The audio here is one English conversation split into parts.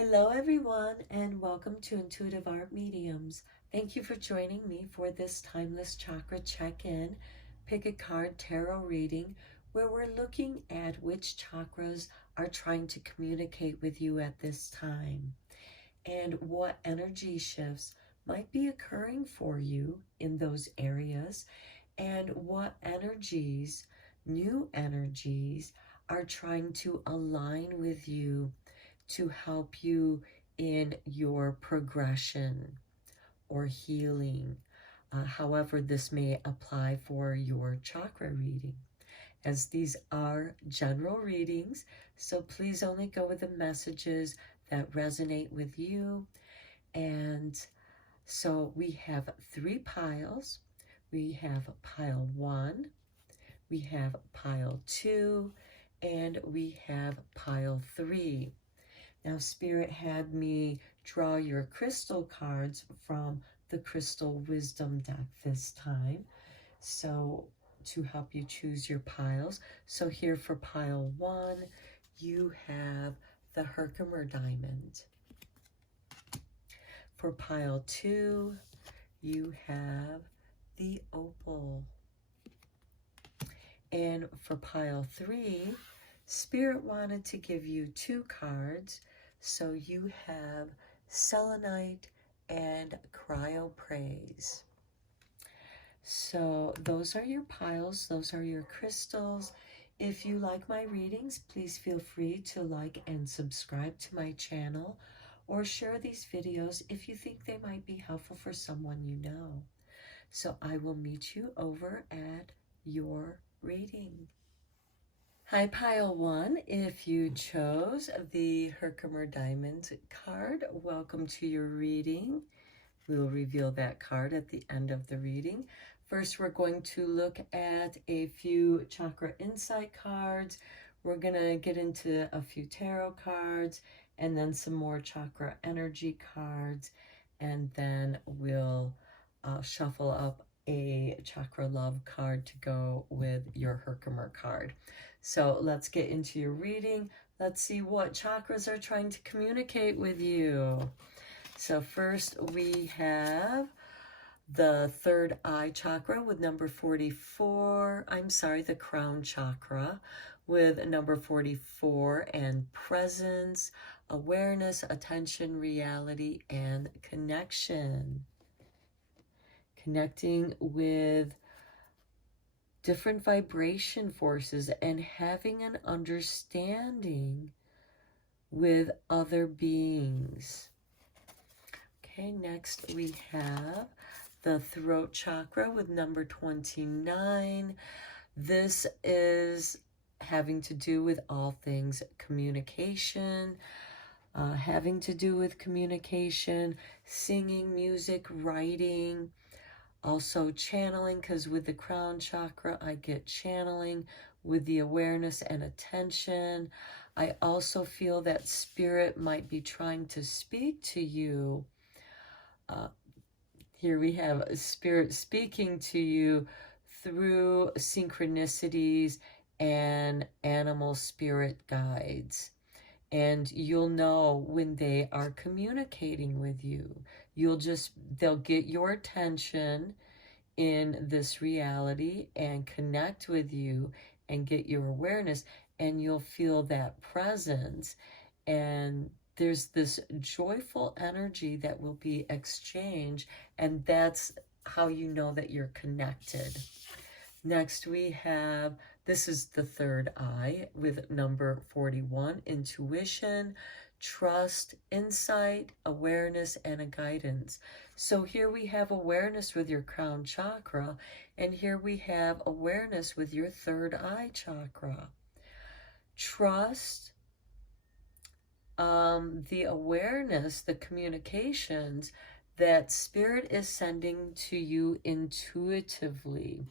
Hello everyone, and welcome to Intuitive Art Mediums. Thank you for joining me for this timeless chakra check-in, pick a card tarot reading, where we're looking at which chakras are trying to communicate with you at this time, and what energy shifts might be occurring for you in those areas, and what energies, new energies, are trying to align with you to help you in your progression or healing, however this may apply for your chakra reading. As these are general readings, so please only go with the messages that resonate with you. And so we have 3 piles. We have pile 1, we have pile 2, and we have pile 3. Now, Spirit had me draw your crystal cards from the Crystal Wisdom deck this time, so to help you choose your piles. So here for pile 1, you have the Herkimer Diamond. For pile 2, you have the Opal. And for pile 3, Spirit wanted to give you 2 cards. So you have Selenite and Cryopraise. So those are your piles, those are your crystals. If you like my readings, please feel free to like and subscribe to my channel, or share these videos if you think they might be helpful for someone you know. So I will meet you over at your reading. Hi, pile 1. If you chose the Herkimer Diamond card, welcome to your reading. We'll reveal that card at the end of the reading. First, we're going to look at a few chakra insight cards. We're going to get into a few tarot cards, and then some more chakra energy cards, and then we'll shuffle up a chakra love card to go with your Herkimer card. So let's get into your reading. Let's see what chakras are trying to communicate with you. So first we have the third eye chakra with number 44. I'm sorry, the crown chakra with number 44, and presence, awareness, attention, reality, and connection. Connecting with different vibration forces and having an understanding with other beings. Okay, next we have the throat chakra with number 29. This is having to do with all things communication, having to do with communication, singing, music, writing, also channeling, because with the crown chakra, I get channeling with the awareness and attention. I also feel that Spirit might be trying to speak to you. Here we have Spirit speaking to you through synchronicities and animal spirit guides. And you'll know when they are communicating with you. They'll get your attention in this reality and connect with you and get your awareness, and you'll feel that presence, and there's this joyful energy that will be exchanged, and that's how you know that you're connected. Next we have, this is the third eye with number 41, intuition, trust, insight, awareness, and a guidance. So here we have awareness with your crown chakra, and here we have awareness with your third eye chakra. Trust, the awareness, the communications that Spirit is sending to you intuitively.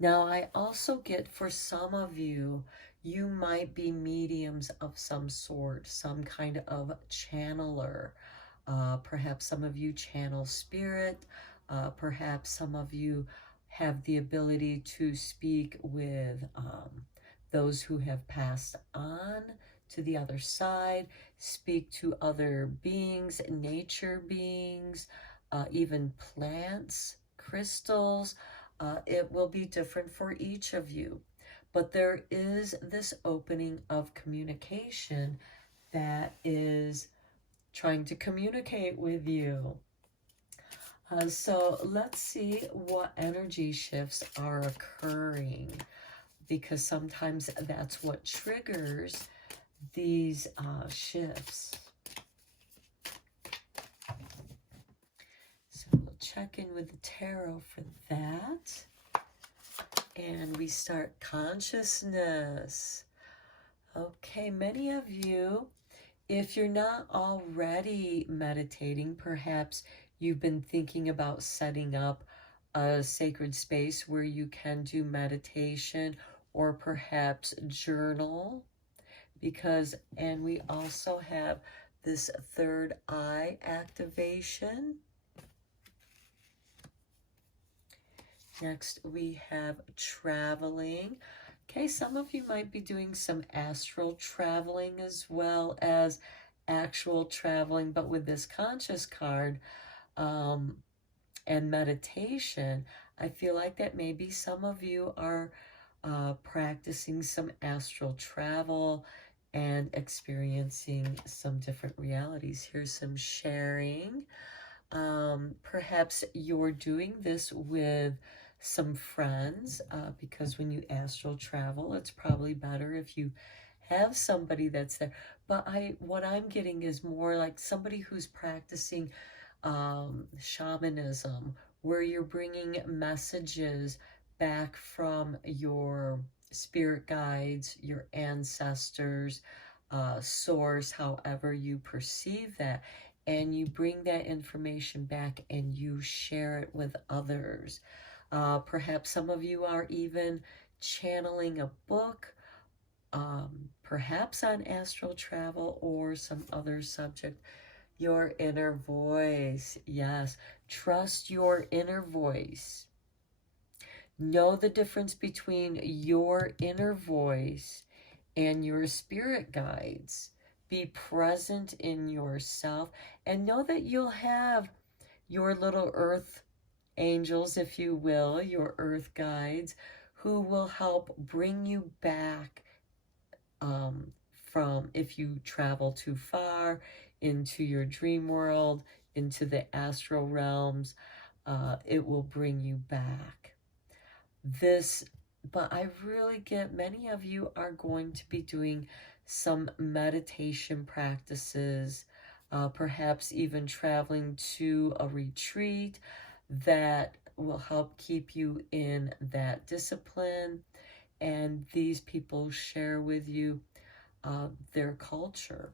Now, I also get, for some of you, you might be mediums of some sort, some kind of channeler. Perhaps some of you channel Spirit. Perhaps some of you have the ability to speak with those who have passed on to the other side, speak to other beings, nature beings, even plants, crystals. It will be different for each of you. But there is this opening of communication that is trying to communicate with you. So let's see what energy shifts are occurring, because sometimes that's what triggers these shifts. So we'll check in with the tarot for that. And we start consciousness. Okay, many of you, if you're not already meditating, perhaps you've been thinking about setting up a sacred space where you can do meditation, or perhaps journal, and we also have this third eye activation. Next, we have traveling. Okay, some of you might be doing some astral traveling as well as actual traveling, but with this conscious card and meditation, I feel like that maybe some of you are practicing some astral travel and experiencing some different realities. Here's some sharing. Perhaps you're doing this with some friends, because when you astral travel, it's probably better if you have somebody that's there. But what I'm getting is more like somebody who's practicing shamanism, where you're bringing messages back from your spirit guides, your ancestors, source, however you perceive that, and you bring that information back and you share it with others. Perhaps some of you are even channeling a book, perhaps on astral travel or some other subject. Your inner voice. Yes, trust your inner voice. Know the difference between your inner voice and your spirit guides. Be present in yourself and know that you'll have your little earth angels, if you will, your earth guides, who will help bring you back from, if you travel too far, into your dream world, into the astral realms. It will bring you back. But I really get many of you are going to be doing some meditation practices, perhaps even traveling to a retreat that will help keep you in that discipline. And these people share with you their culture.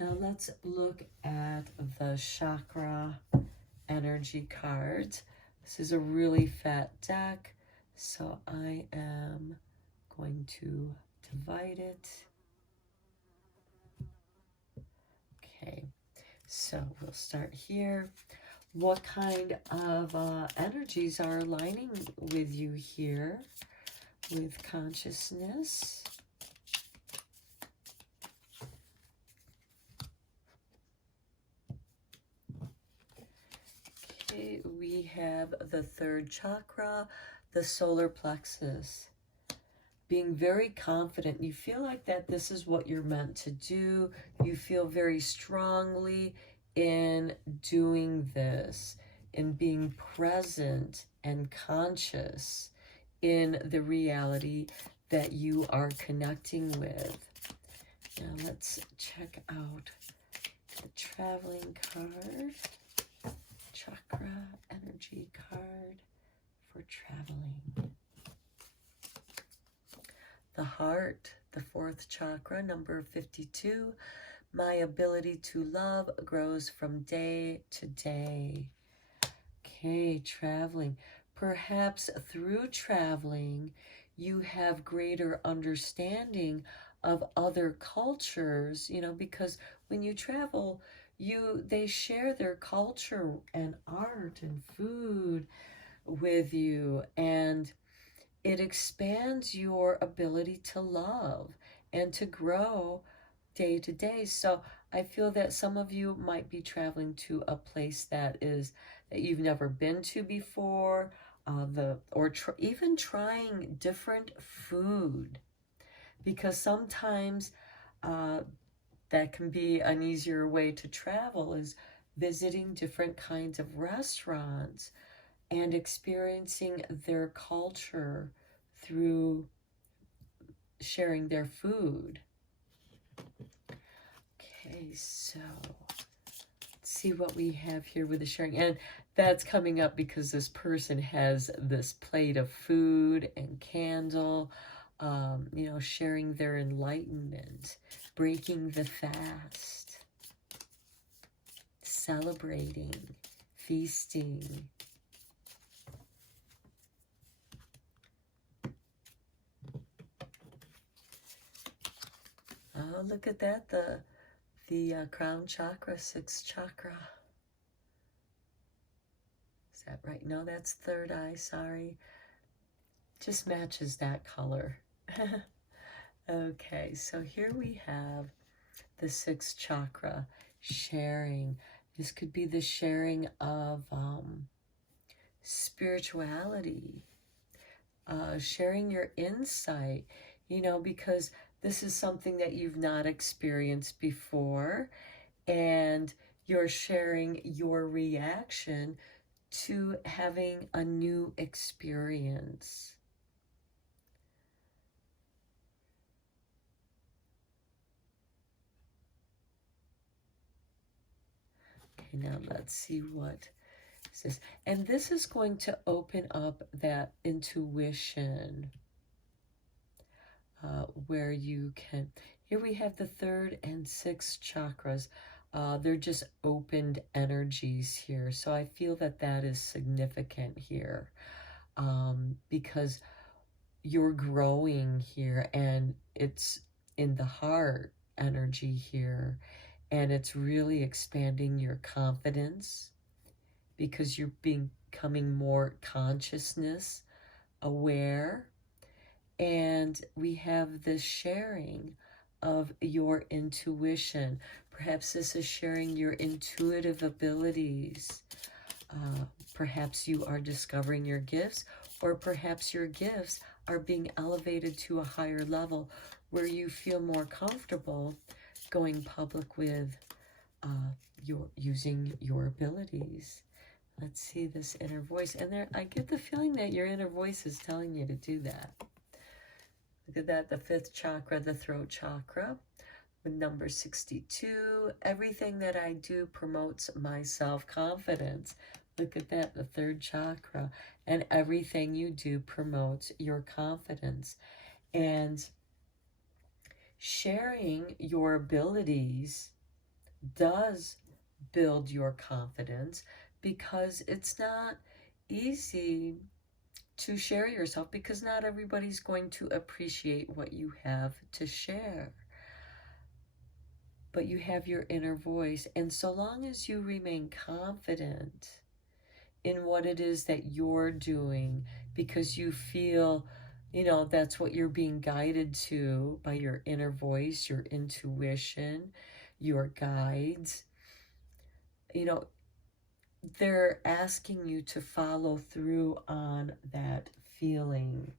Now let's look at the chakra energy cards. This is a really fat deck, so I am going to divide it. Okay, so we'll start here. What kind of energies are aligning with you here with consciousness? Okay, we have the third chakra, the solar plexus. Being very confident. You feel like that this is what you're meant to do. You feel very strongly in doing this, in being present and conscious in the reality that you are connecting with. Now let's check out the traveling card, chakra energy card for traveling. The heart, the fourth chakra, number 52. My ability to love grows from day to day. Okay, traveling. Perhaps through traveling, you have greater understanding of other cultures, because when you travel, they share their culture and art and food with you, and it expands your ability to love and to grow day to day. So I feel that some of you might be traveling to a place that you've never been to before, even trying different food, because sometimes that can be an easier way to travel, is visiting different kinds of restaurants and experiencing their culture through sharing their food. Okay, so let's see what we have here with the sharing. And that's coming up because this person has this plate of food and candle, sharing their enlightenment, breaking the fast, celebrating, feasting. Oh, look at that, the crown chakra, 6th chakra. Is that right? No, that's third eye, sorry. Just matches that color. Okay, so here we have the 6th chakra, sharing. This could be the sharing of spirituality, sharing your insight, because this is something that you've not experienced before, and you're sharing your reaction to having a new experience. Okay, now let's see what is this. And this is going to open up that intuition, where you can, here we have the 3rd and 6th chakras. They're just opened energies here. So I feel that that is significant here, because you're growing here, and it's in the heart energy here, and it's really expanding your confidence because you're becoming more consciousness aware. And we have this sharing of your intuition. Perhaps this is sharing your intuitive abilities. Perhaps you are discovering your gifts, or perhaps your gifts are being elevated to a higher level where you feel more comfortable going public with using your abilities. Let's see this inner voice. And there, I get the feeling that your inner voice is telling you to do that. Look at that, the 5th chakra, the throat chakra, with number 62. Everything that I do promotes my self-confidence. Look at that, the 3rd chakra. And everything you do promotes your confidence. And sharing your abilities does build your confidence, because it's not easy to share yourself, because not everybody's going to appreciate what you have to share. But you have your inner voice, and so long as you remain confident in what it is that you're doing, because you feel, that's what you're being guided to by your inner voice, your intuition, your guides, they're asking you to follow through on that feeling.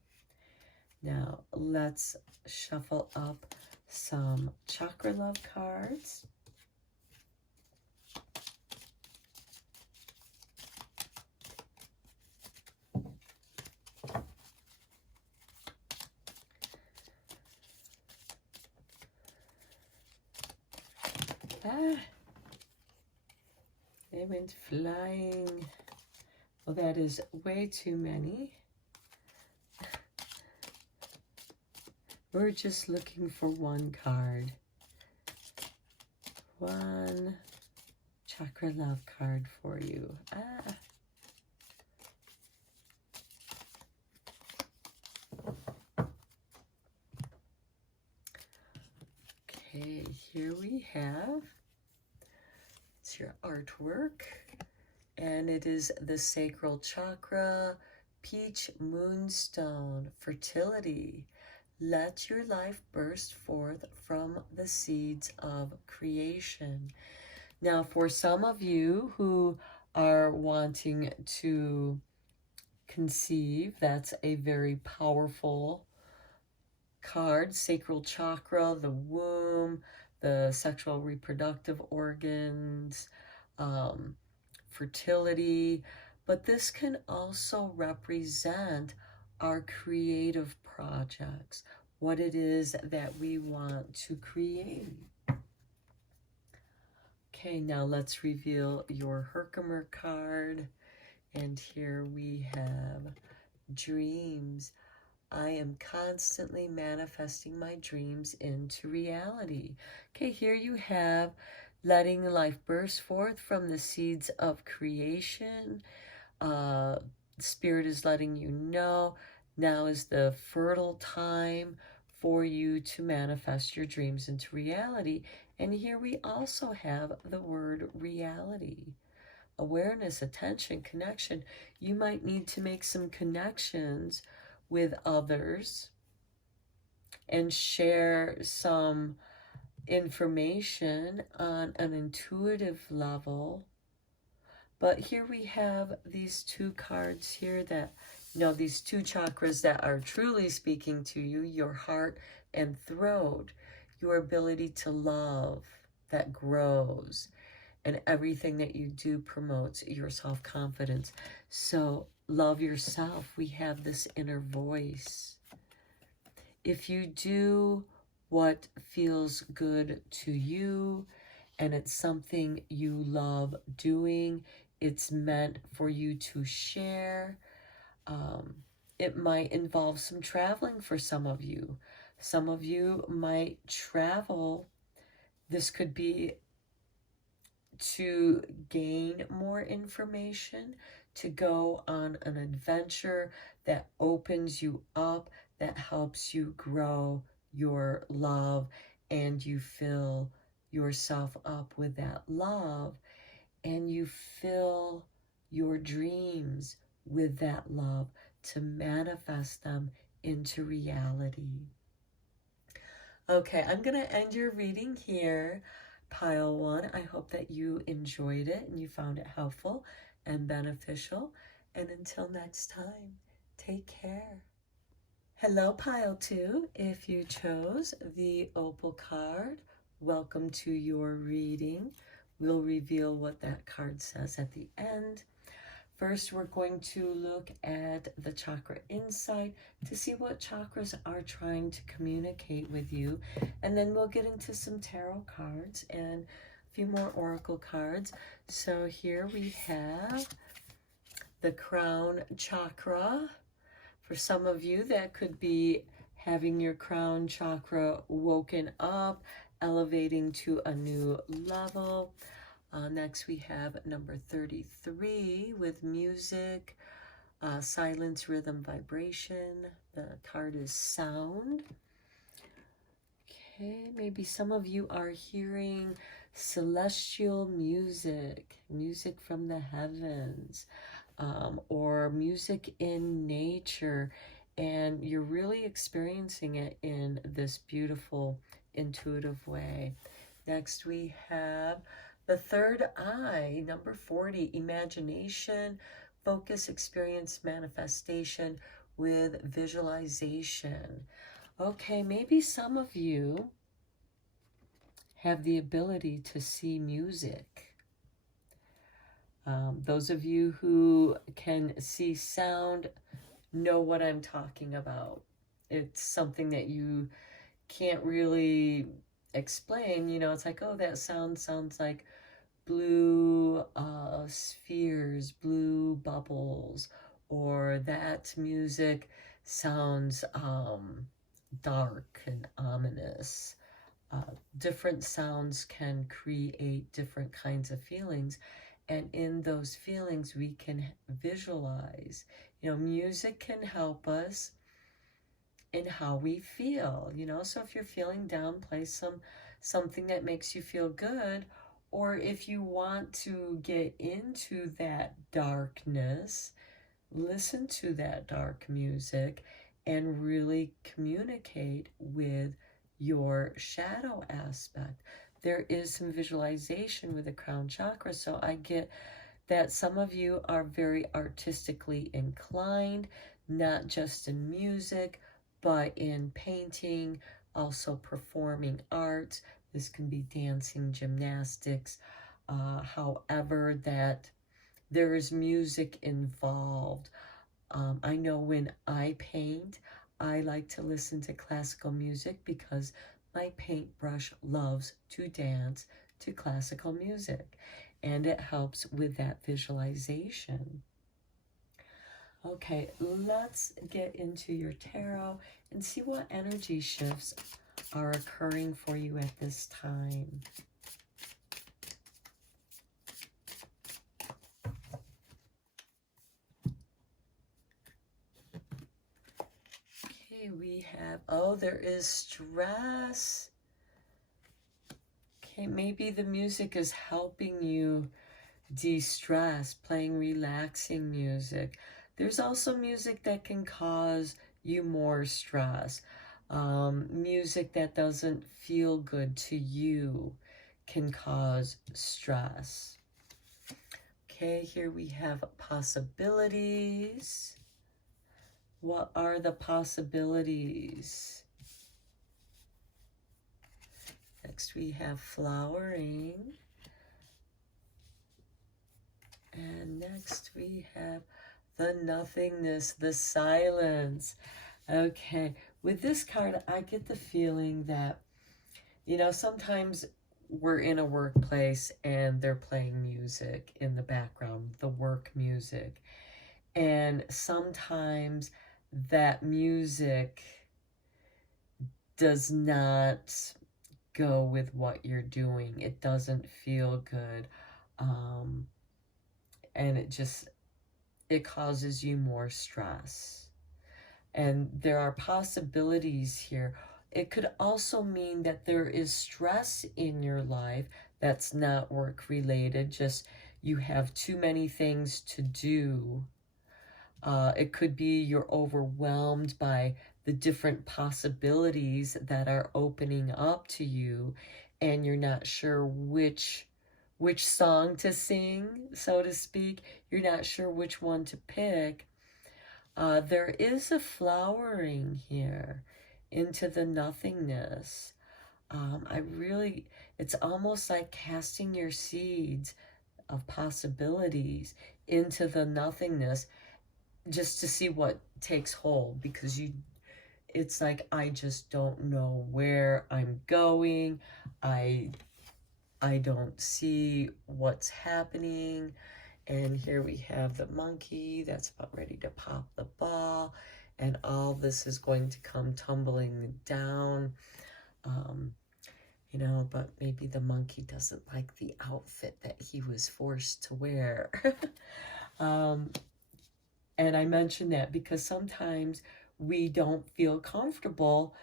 Now, let's shuffle up some chakra love cards. They went flying. Well, that is way too many. We're just looking for one card. One chakra love card for you. Okay, here we have, it's your artwork, and it is the sacral chakra, peach moonstone, fertility, let your life burst forth from the seeds of creation. Now, for some of you who are wanting to conceive, that's a very powerful card. Sacral chakra, the womb, the sexual reproductive organs, fertility. But this can also represent our creative projects, what it is that we want to create. Okay, now let's reveal your Herkimer card. And here we have dreams. I am constantly manifesting my dreams into reality. Okay, here you have letting life burst forth from the seeds of creation. Spirit is letting you know now is the fertile time for you to manifest your dreams into reality. And here we also have the word reality. Awareness, attention, connection. You might need to make some connections with others and share some information on an intuitive level. But here we have these two cards here that, these two chakras that are truly speaking to you, your heart and throat, your ability to love that grows, and everything that you do promotes your self-confidence. So love yourself. We have this inner voice. If you do what feels good to you and it's something you love doing, it's meant for you to share. It might involve some traveling for some of you. Some of you might travel. This could be to gain more information, to go on an adventure that opens you up, that helps you grow your love, and you fill yourself up with that love, and you fill your dreams with that love to manifest them into reality. Okay, I'm going to end your reading here, Pile 1. I hope that you enjoyed it and you found it helpful and beneficial. And until next time, take care. Hello, Pile 2. If you chose the Opal card, welcome to your reading. We'll reveal what that card says at the end. First, we're going to look at the chakra insight to see what chakras are trying to communicate with you. And then we'll get into some tarot cards and a few more oracle cards. So here we have the crown chakra. For some of you, that could be having your crown chakra woken up, elevating to a new level. Next, we have number 33 with music, silence, rhythm, vibration. The card is sound. Okay, maybe some of you are hearing celestial music, music from the heavens, or music in nature, and you're really experiencing it in this beautiful, intuitive way. Next, we have the third eye, number 40, imagination, focus, experience, manifestation with visualization. Okay, maybe some of you have the ability to see music. Those of you who can see sound know what I'm talking about. It's something that you can't really explain. It's like, oh, that sounds like blue spheres, blue bubbles, or that music sounds dark and ominous. Different sounds can create different kinds of feelings, and in those feelings we can visualize. Music can help us in how we feel. So if you're feeling down, play something that makes you feel good. Or if you want to get into that darkness, listen to that dark music and really communicate with your shadow aspect. There is some visualization with the crown chakra, so I get that some of you are very artistically inclined, not just in music, but in painting, also performing arts. This can be dancing, gymnastics, however that there is music involved. I know when I paint, I like to listen to classical music because my paintbrush loves to dance to classical music, and it helps with that visualization. Okay, let's get into your tarot and see what energy shifts are occurring for you at this time. Okay, we have, oh, there is stress. Okay, maybe the music is helping you de-stress, playing relaxing music. There's also music that can cause you more stress. Music that doesn't feel good to you can cause stress. Okay, here we have possibilities. What are the possibilities? Next we have flowering. And next we have the nothingness, the silence. Okay, with this card, I get the feeling that, you know, sometimes we're in a workplace and they're playing music in the background, the work music. And sometimes that music does not go with what you're doing. It doesn't feel good. And it causes you more stress. And there are possibilities here. It could also mean that there is stress in your life that's not work related, just you have too many things to do. It could be you're overwhelmed by the different possibilities that are opening up to you, and you're not sure which song to sing, so to speak. You're not sure which one to pick. There is a flowering here into the nothingness. It's almost like casting your seeds of possibilities into the nothingness just to see what takes hold, because it's like, I just don't know where I'm going. I don't see what's happening. And here we have the monkey that's about ready to pop the ball, and all this is going to come tumbling down. You know, but maybe the monkey doesn't like the outfit that he was forced to wear. And I mention that because sometimes we don't feel comfortable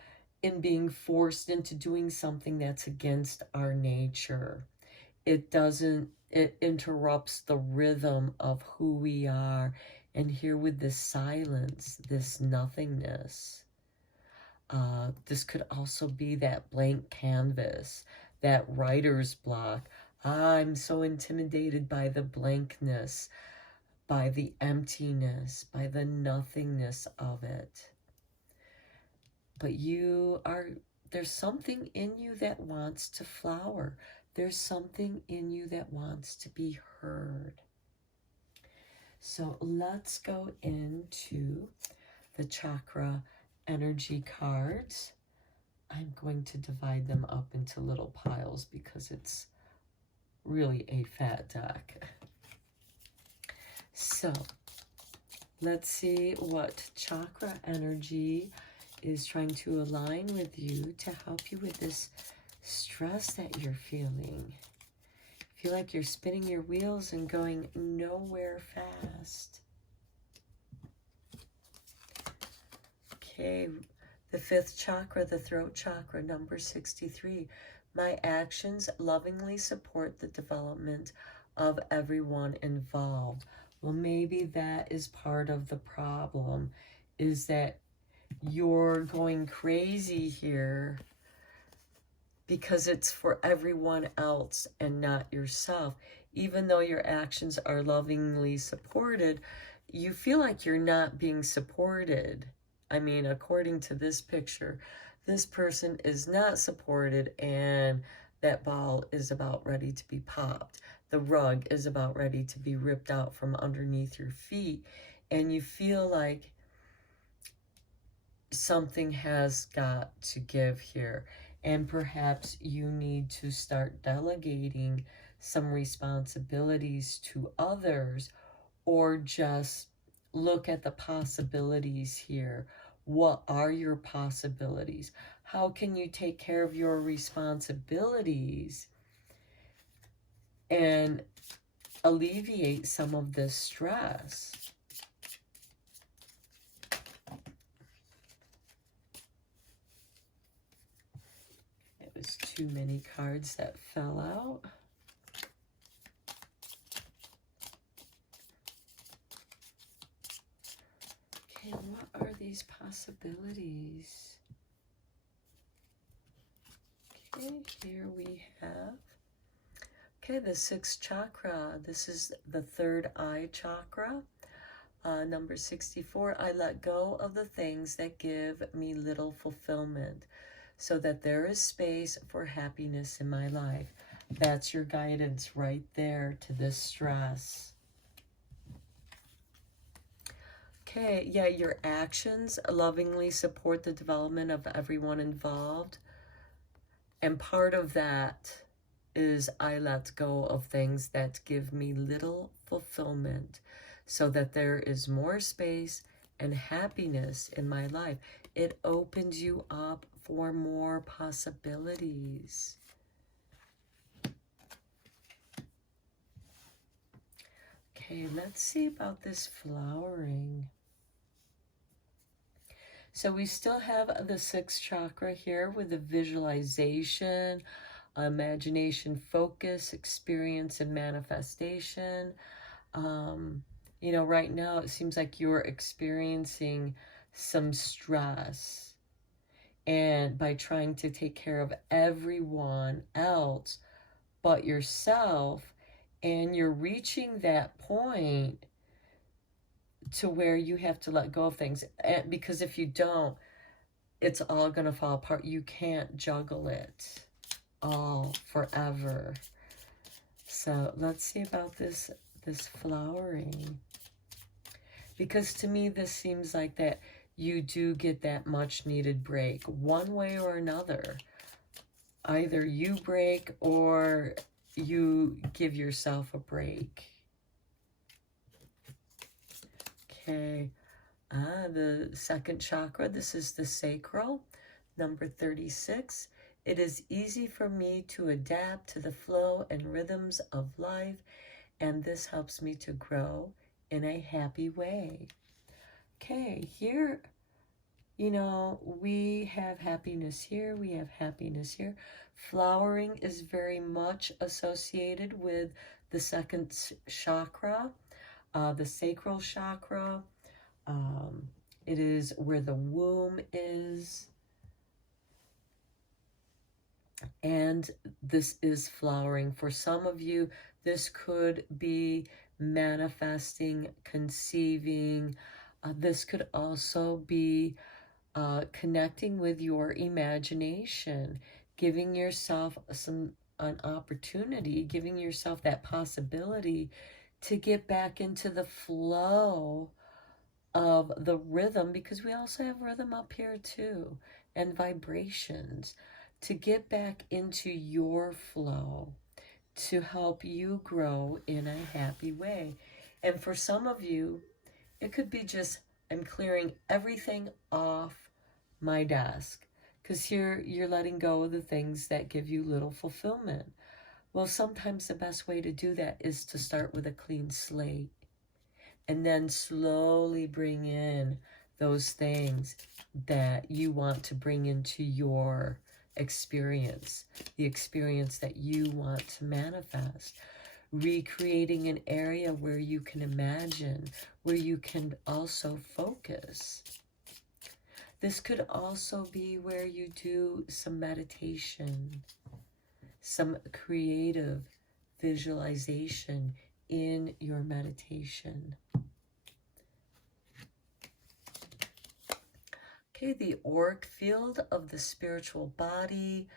in being forced into doing something that's against our nature. It interrupts the rhythm of who we are. And here with this silence, this nothingness, this could also be that blank canvas, that writer's block. I'm so intimidated by the blankness, by the emptiness, by the nothingness of it. But there's something in you that wants to flower. There's something in you that wants to be heard. So let's go into the chakra energy cards. I'm going to divide them up into little piles because it's really a fat deck. So let's see what chakra energy is trying to align with you to help you with this stress that you're feeling. Feel like you're spinning your wheels and going nowhere fast. Okay, the fifth chakra, the throat chakra, number 63. My actions lovingly support the development of everyone involved. Well, maybe that is part of the problem, is that you're going crazy here because it's for everyone else and not yourself. Even though your actions are lovingly supported, you feel like you're not being supported. I mean, according to this picture, this person is not supported, and that ball is about ready to be popped. The rug is about ready to be ripped out from underneath your feet, and you feel like something has got to give here. And perhaps you need to start delegating some responsibilities to others, or just look at the possibilities here. What are your possibilities? How can you take care of your responsibilities and alleviate some of this stress? It was too many cards that fell out. Okay, what are these possibilities? Okay, here we have, okay, the sixth chakra. This is the third eye chakra. Number 64, I let go of the things that give me little fulfillment so that there is space for happiness in my life. That's your guidance right there to this stress. Okay, yeah, your actions lovingly support the development of everyone involved. And part of that is I let go of things that give me little fulfillment so that there is more space and happiness in my life. It opens you up for more possibilities. Okay, let's see about this flowering. So we still have the sixth chakra here with the visualization, imagination, focus, experience, and manifestation. You know, right now it seems like you're experiencing some stress, and by trying to take care of everyone else but yourself, and you're reaching that point to where you have to let go of things, because if you don't, it's all going to fall apart. You can't juggle it all forever. So let's see about this flowering, because to me this seems like that you do get that much needed break one way or another. Either you break or you give yourself a break. Okay, the second chakra, this is the sacral, number 36. It is easy for me to adapt to the flow and rhythms of life, and this helps me to grow in a happy way. Okay, here, you know, we have happiness here, we have happiness here. Flowering is very much associated with the second chakra, the sacral chakra. It is where the womb is. And this is flowering. For some of you, this could be manifesting, conceiving. This could also be connecting with your imagination, giving yourself an opportunity, giving yourself that possibility to get back into the flow of the rhythm, because we also have rhythm up here too, and vibrations, to get back into your flow, to help you grow in a happy way. And for some of you, it could be just, I'm clearing everything off my desk, because here you're letting go of the things that give you little fulfillment. Well, sometimes the best way to do that is to start with a clean slate, and then slowly bring in those things that you want to bring into your experience, the experience that you want to manifest. Recreating an area where you can imagine, where you can also focus. This could also be where you do some meditation, some creative visualization in your meditation. Okay, the auric field of the spiritual body,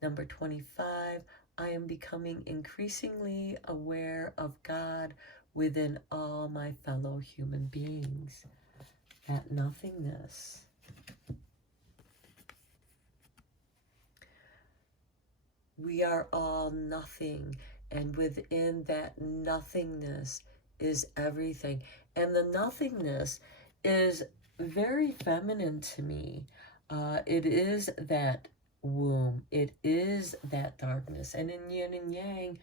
number 25. I am becoming increasingly aware of God within all my fellow human beings. That nothingness. We are all nothing, and within that nothingness is everything. And the nothingness is very feminine to me. It is that womb. It is that darkness. And in yin and yang,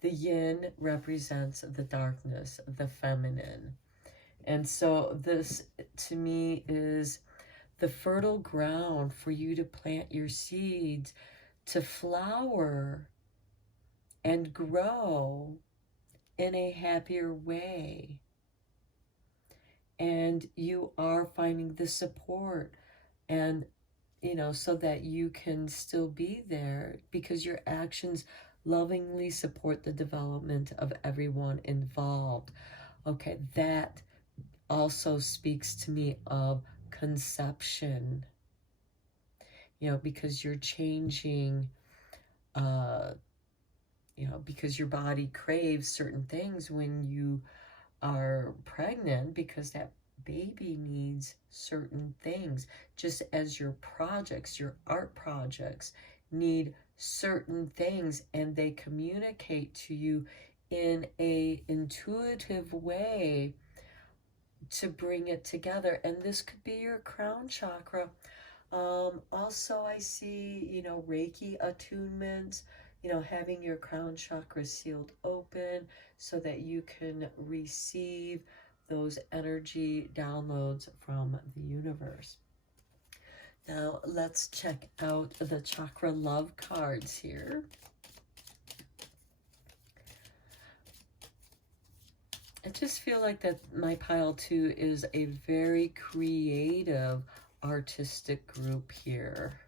the yin represents the darkness, the feminine. And so this, to me, is the fertile ground for you to plant your seeds to flower and grow in a happier way. And you are finding the support and, so that you can still be there, because your actions lovingly support the development of everyone involved. Okay, that also speaks to me of conception. Because you're changing, because your body craves certain things when you are pregnant, because that baby needs certain things, just as your projects, your art projects need certain things, and they communicate to you in a intuitive way to bring it together. And this could be your crown chakra. Also, I see, Reiki attunements, having your crown chakra sealed open so that you can receive those energy downloads from the universe. Now, let's check out the chakra love cards here. I just feel like that my pile 2 is a very creative, artistic group here.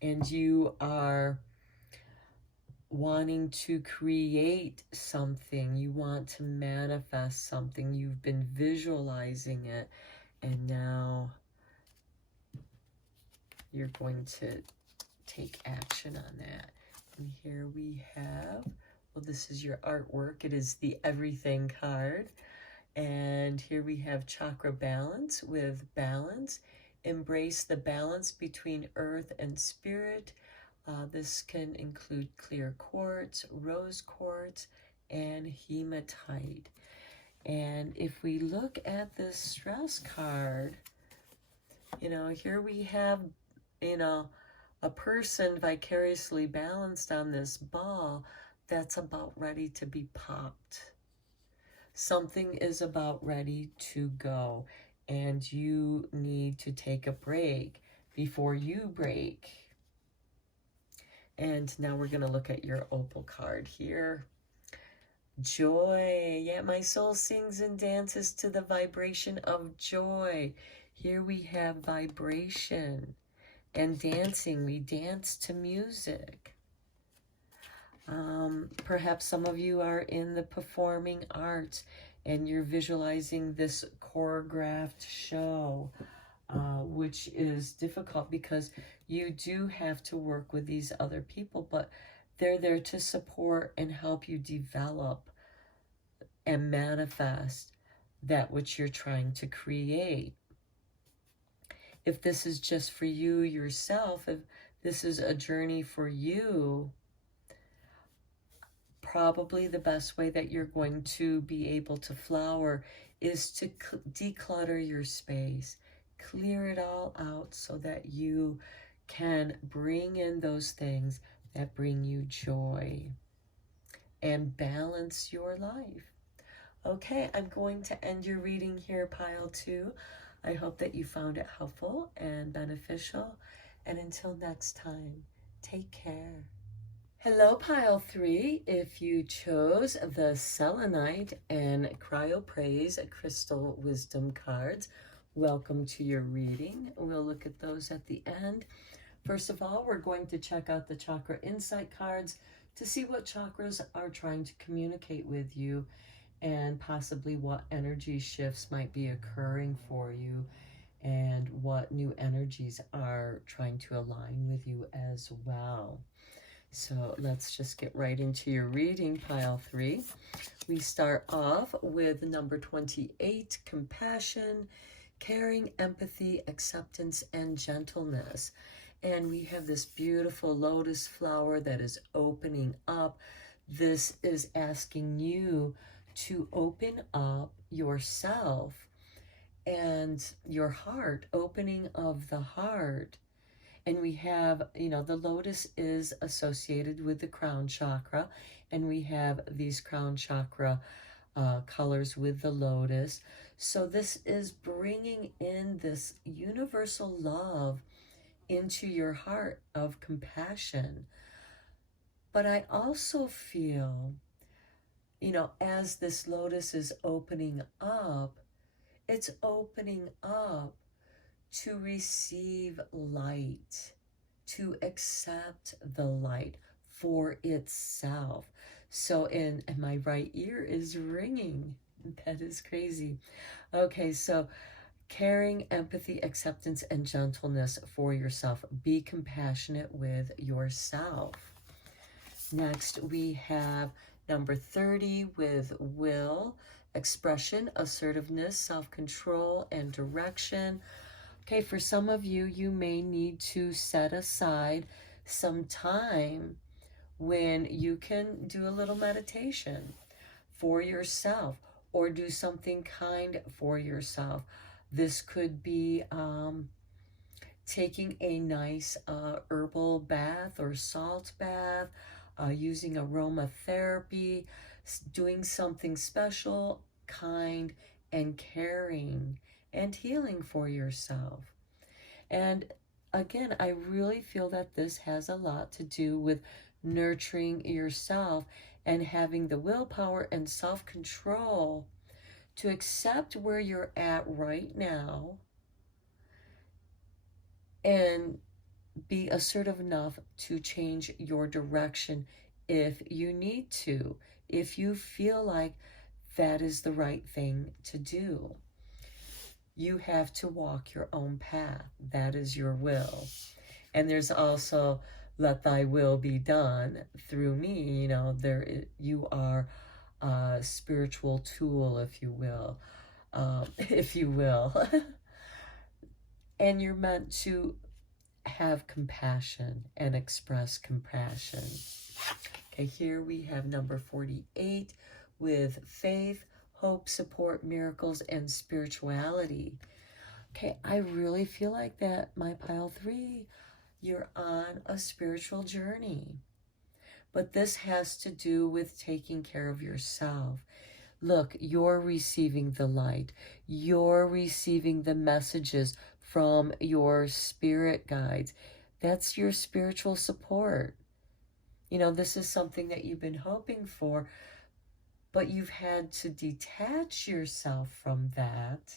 And you are wanting to create something. You want to manifest something. You've been visualizing it, and now you're going to take action on that. And here we have, well, this is your artwork. It is the everything card. And here we have chakra balance with balance. Embrace the balance between earth and spirit. This can include clear quartz, rose quartz, and hematite. And if we look at this stress card, here we have, a person vicariously balanced on this ball that's about ready to be popped. Something is about ready to go, and you need to take a break before you break. And now we're going to look at your opal card here. Joy. Yeah, my soul sings and dances to the vibration of joy. Here we have vibration and dancing. We dance to music. Perhaps some of you are in the performing arts and you're visualizing this choreographed show, which is difficult because you do have to work with these other people, but they're there to support and help you develop and manifest that which you're trying to create. If this is just for you yourself, if this is a journey for you, probably the best way that you're going to be able to flower is to declutter your space, clear it all out so that you can bring in those things that bring you joy and balance your life. Okay, I'm going to end your reading here, Pile 2. I hope that you found it helpful and beneficial. And until next time, take care. Hello, Pile 3. If you chose the Selenite and Cryopraise Crystal Wisdom cards, Welcome to your reading. We'll look at those at the end. First of all, we're going to check out the Chakra Insight cards to see what chakras are trying to communicate with you and possibly what energy shifts might be occurring for you and what new energies are trying to align with you as well. So let's just get right into your reading, pile 3. We start off with number 28, compassion, caring, empathy, acceptance, and gentleness. And we have this beautiful lotus flower that is opening up. This is asking you to open up yourself and your heart, opening of the heart. And we have, the lotus is associated with the crown chakra, and we have these crown chakra colors with the lotus. So this is bringing in this universal love into your heart of compassion. But I also feel, as this lotus is opening up, it's opening up to receive light, to accept the light for itself. So, and my right ear is ringing. That is crazy. Okay, so caring, empathy, acceptance, and gentleness for yourself. Be compassionate with yourself. Next, we have number 30 with will, expression, assertiveness, self-control, and direction. Okay, for some of you, you may need to set aside some time when you can do a little meditation for yourself or do something kind for yourself. This could be taking a nice herbal bath or salt bath, using aromatherapy, doing something special, kind, and caring and healing for yourself. And again, I really feel that this has a lot to do with nurturing yourself and having the willpower and self-control to accept where you're at right now and be assertive enough to change your direction if you need to, if you feel like that is the right thing to do. You have to walk your own path. That is your will. And there's also let thy will be done through me. You are a spiritual tool, if you will. And you're meant to have compassion and express compassion. Okay, here we have number 48 with faith, hope, support, miracles, and spirituality. Okay, I really feel like that, my pile 3, you're on a spiritual journey. But this has to do with taking care of yourself. Look, you're receiving the light. You're receiving the messages from your spirit guides. That's your spiritual support. This is something that you've been hoping for, but you've had to detach yourself from that.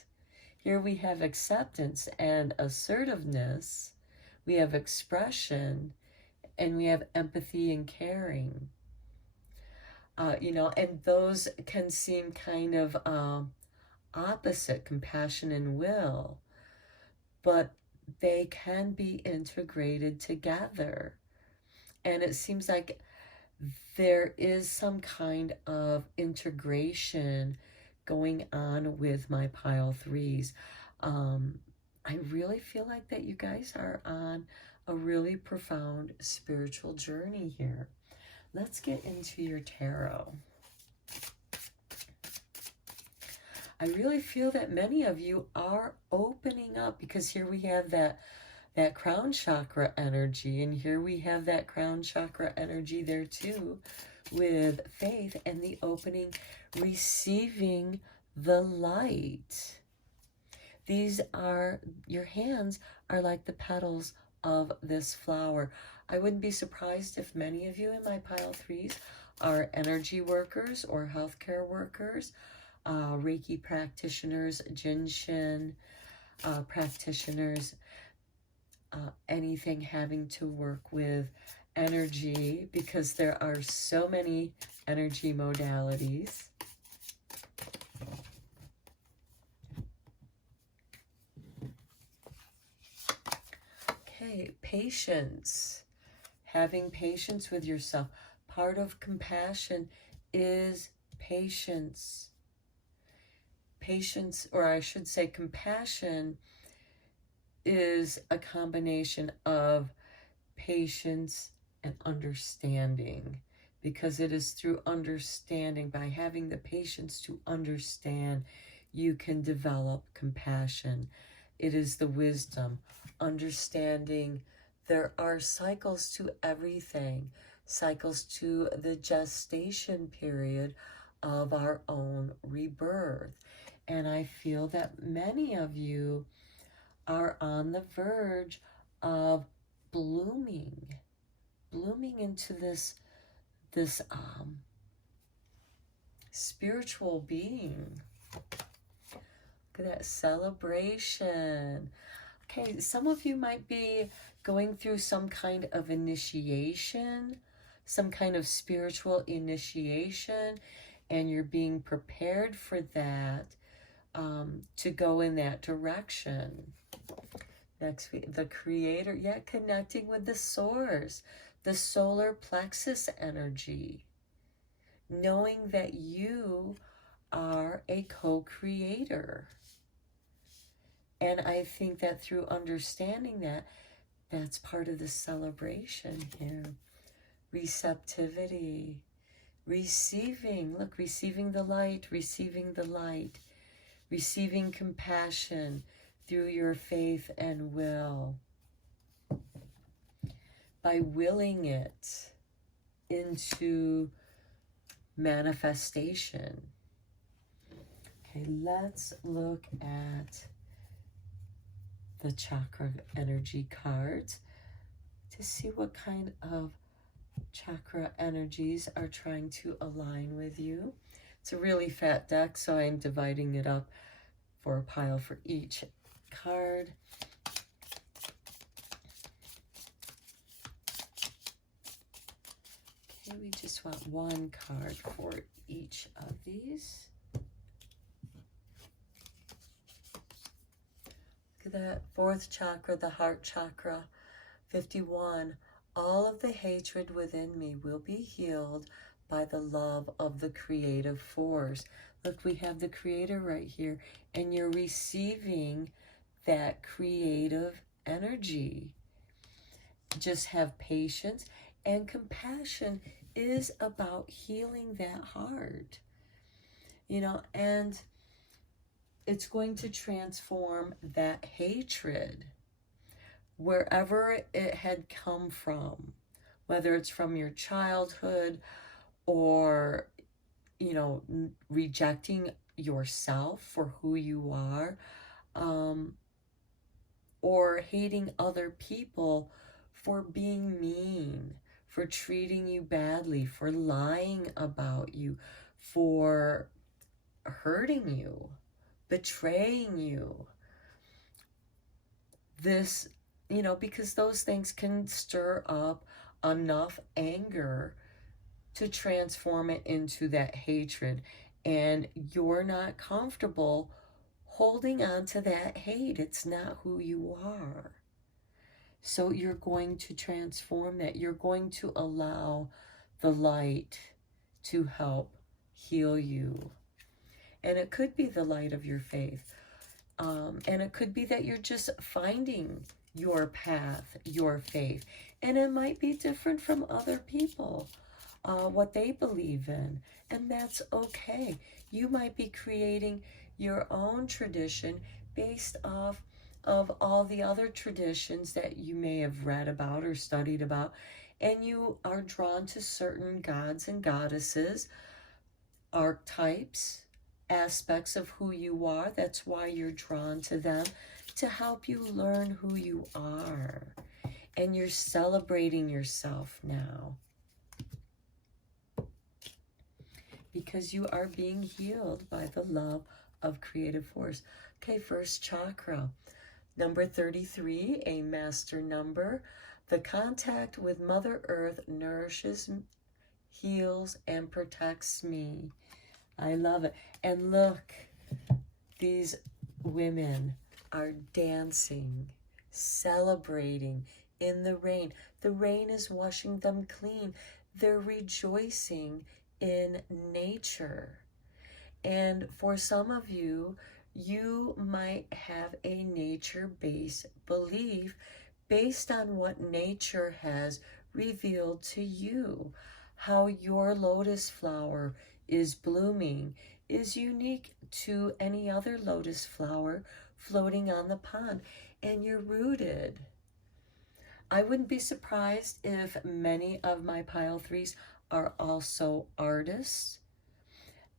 Here we have acceptance and assertiveness. We have expression, and we have empathy and caring. And those can seem kind of opposite, compassion and will, but they can be integrated together. And it seems like there is some kind of integration going on with my pile 3s. I really feel like that you guys are on a really profound spiritual journey here. Let's get into your tarot. I really feel that many of you are opening up, because here we have that crown chakra energy, and here we have that crown chakra energy there too, with faith and the opening, receiving the light. These are, your hands are like the petals of this flower. I wouldn't be surprised if many of you in my pile 3s are energy workers or healthcare workers, Reiki practitioners, Jinshin, practitioners, anything having to work with energy, because there are so many energy modalities. Okay, patience. Having patience with yourself. Part of compassion is patience. Patience, or I should say compassion, is a combination of patience and understanding, because it is through understanding, by having the patience to understand, you can develop compassion. It is the wisdom, understanding there are cycles to everything, cycles to the gestation period of our own rebirth. And I feel that many of you are on the verge of blooming into this spiritual being. Look at that celebration. Okay, some of you might be going through some kind of initiation, some kind of spiritual initiation, and you're being prepared for that, to go in that direction. Next week, the creator, connecting with the source, the solar plexus energy, knowing that you are a co-creator. And I think that through understanding that, that's part of the celebration here. Receptivity, receiving, look, receiving the light, receiving compassion through your faith and will. By willing it into manifestation. Okay, let's look at the chakra energy cards to see what kind of chakra energies are trying to align with you. It's a really fat deck, so I'm dividing it up for a pile for each card. Okay, we just want one card for each of these. Look at that, fourth chakra, the heart chakra, 51. All of the hatred within me will be healed by the love of the creative force. Look, we have the creator right here, and you're receiving that creative energy. Just have patience, and compassion is about healing that heart, you know, and it's going to transform that hatred wherever it had come from, whether it's from your childhood or, you know, rejecting yourself for who you are, or hating other people for being mean, for treating you badly, for lying about you, for hurting you, betraying you. This, you know, because those things can stir up enough anger to transform it into that hatred. And you're not comfortable holding on to that hate. It's not who you are. So you're going to transform that. You're going to allow the light to help heal you. And it could be the light of your faith. And it could be that you're just finding your path, your faith. And it might be different from other people, what they believe in. And that's okay. You might be creating your own tradition based off of all the other traditions that you may have read about or studied about. And you are drawn to certain gods and goddesses, archetypes, aspects of who you are. That's why you're drawn to them, to help you learn who you are. And you're celebrating yourself now, because you are being healed by the love of creative force. Okay, first chakra. Number 33, a master number. The contact with Mother Earth nourishes, heals, and protects me. I love it. And look, these women are dancing, celebrating in the rain. The rain is washing them clean. They're rejoicing in nature. And for some of you, you might have a nature-based belief based on what nature has revealed to you. How your lotus flower is blooming is unique to any other lotus flower floating on the pond, and you're rooted. I wouldn't be surprised if many of my pile threes are also artists,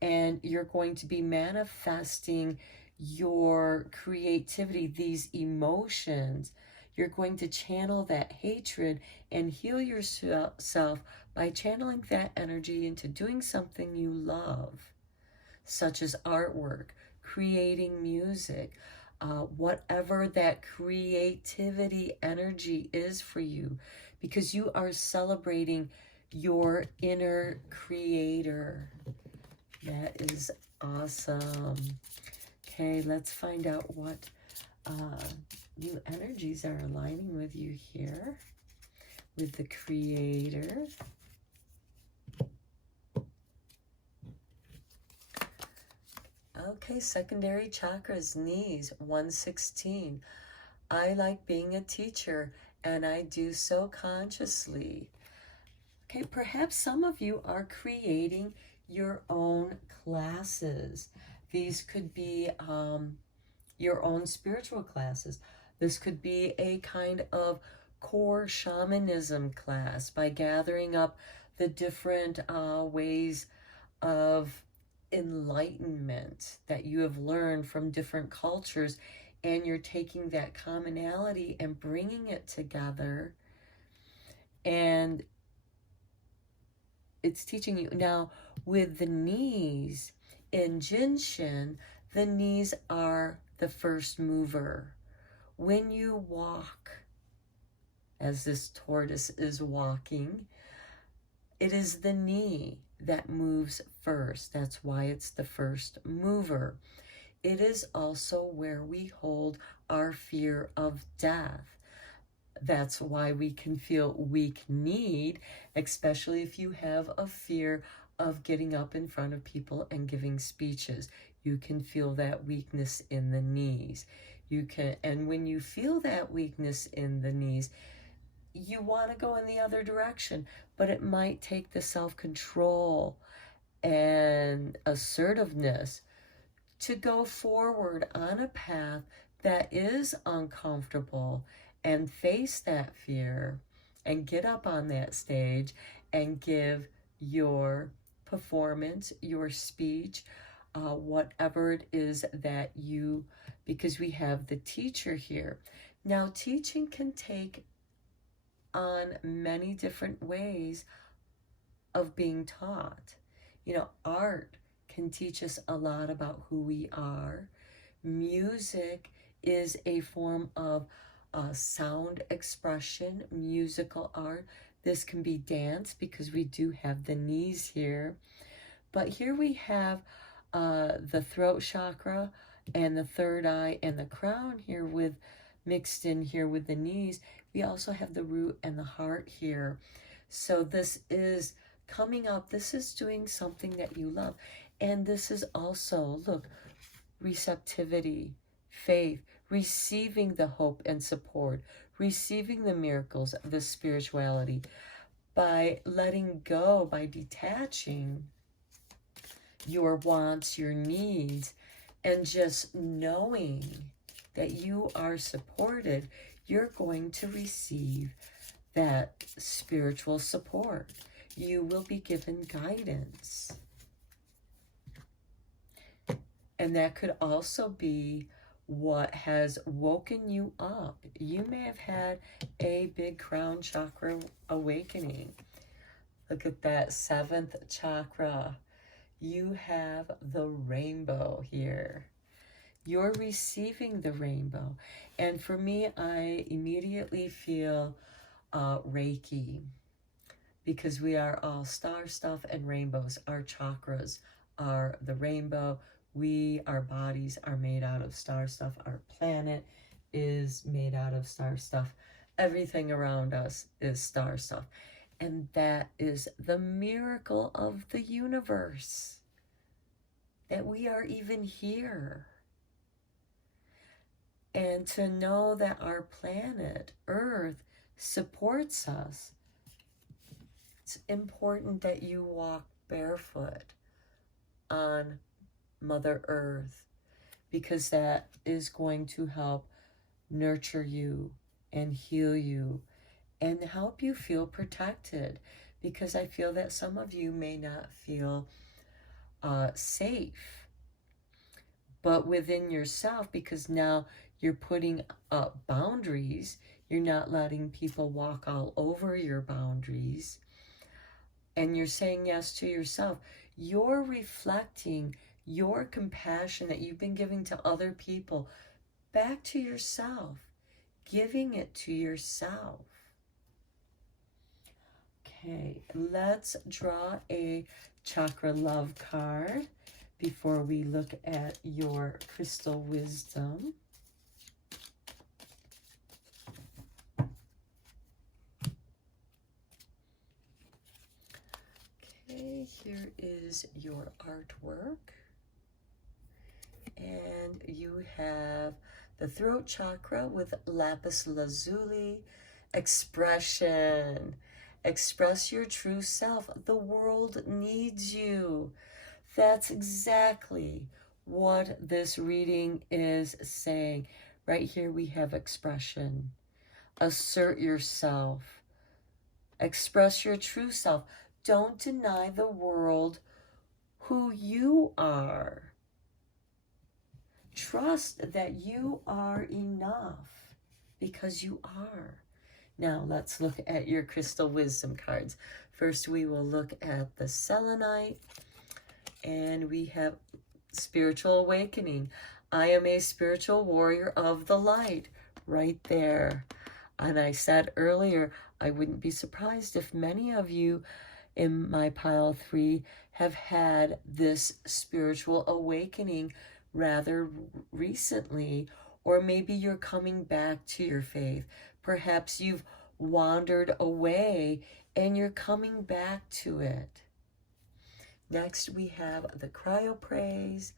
and you're going to be manifesting your creativity, these emotions. You're going to channel that hatred and heal yourself by channeling that energy into doing something you love, such as artwork, creating music, whatever that creativity energy is for you, because you are celebrating your inner creator. That is awesome. Okay, let's find out what new energies are aligning with you here, with the creator. Okay, secondary chakras, knees, 116. I like being a teacher, and I do so consciously. Okay, perhaps some of you are creating your own classes. These could be your own spiritual classes. This could be a kind of core shamanism class by gathering up the different ways of enlightenment that you have learned from different cultures, and you're taking that commonality and bringing it together, and it's teaching you. Now, with the knees, in Jinshin, the knees are the first mover. When you walk, as this tortoise is walking, it is the knee that moves first. That's why it's the first mover. It is also where we hold our fear of death. That's why we can feel weak-kneed, especially if you have a fear of getting up in front of people and giving speeches. You can feel that weakness in the knees. And when you feel that weakness in the knees, you want to go in the other direction, but it might take the self-control and assertiveness to go forward on a path that is uncomfortable and face that fear and get up on that stage and give your performance, your speech, whatever it is that you, because we have the teacher here. Now, teaching can take on many different ways of being taught. You know, art can teach us a lot about who we are. Music is a form of sound expression, musical art. This can be dance, because we do have the knees here. But here we have the throat chakra and the third eye and the crown here with mixed in here with the knees. We also have the root and the heart here. So this is coming up. This is doing something that you love. And this is also, look, receptivity, faith, receiving the hope and support, receiving the miracles, the spirituality, by letting go, by detaching your wants, your needs, and just knowing that you are supported, you're going to receive that spiritual support. You will be given guidance. And that could also be what has woken you up. You may have had a big crown chakra awakening. Look at that 7th chakra. You have the rainbow here. you're receiving the rainbow. And for me, I immediately feel Reiki, because we are all star stuff and rainbows. Our chakras are the rainbow. Our bodies are made out of star stuff. Our planet is made out of star stuff. Everything around us is star stuff. And that is the miracle of the universe, that we are even here. And to know that our planet, Earth, supports us. It's important that you walk barefoot on Mother Earth, because that is going to help nurture you and heal you and help you feel protected, because I feel that some of you may not feel safe, but within yourself, because now you're putting up boundaries. You're not letting people walk all over your boundaries. And you're saying yes to yourself. You're reflecting your compassion that you've been giving to other people back to yourself, giving it to yourself. Okay, let's draw a chakra love card before we look at your crystal wisdom. Okay, here is your artwork. And you have the throat chakra with lapis lazuli, expression. Express your true self. The world needs you. That's exactly what this reading is saying. Right here we have expression. Assert yourself. Express your true self. Don't deny the world who you are. Trust that you are enough, because you are. Now let's look at your crystal wisdom cards. First we will look at the selenite, and we have spiritual awakening. I am a spiritual warrior of the light, right there. And I said earlier, I wouldn't be surprised if many of you in my pile 3 have had this spiritual awakening rather recently, or maybe you're coming back to your faith. Perhaps you've wandered away and you're coming back to it. Next, we have the cryopraise,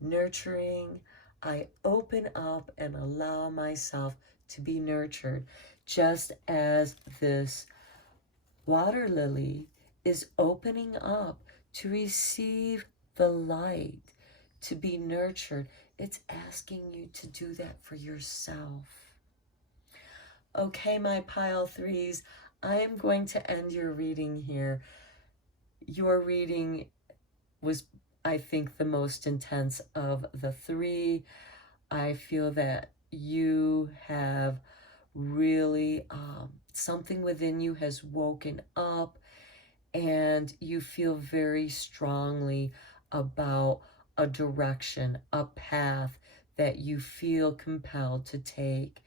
nurturing. I open up and allow myself to be nurtured, just as this water lily is opening up to receive the light, to be nurtured. It's asking you to do that for yourself. Okay, my pile 3s, I am going to end your reading here. Your reading was, I think, the most intense of the 3. I feel that you have really, something within you has woken up, and you feel very strongly about a direction, a path that you feel compelled to take.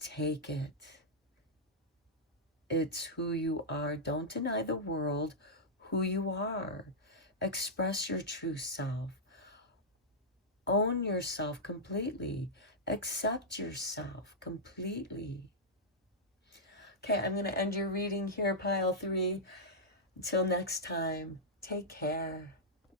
Take it. It's who you are. Don't deny the world who you are. Express your true self. Own yourself completely. Accept yourself completely. Okay, I'm going to end your reading here, pile 3. Until next time, take care.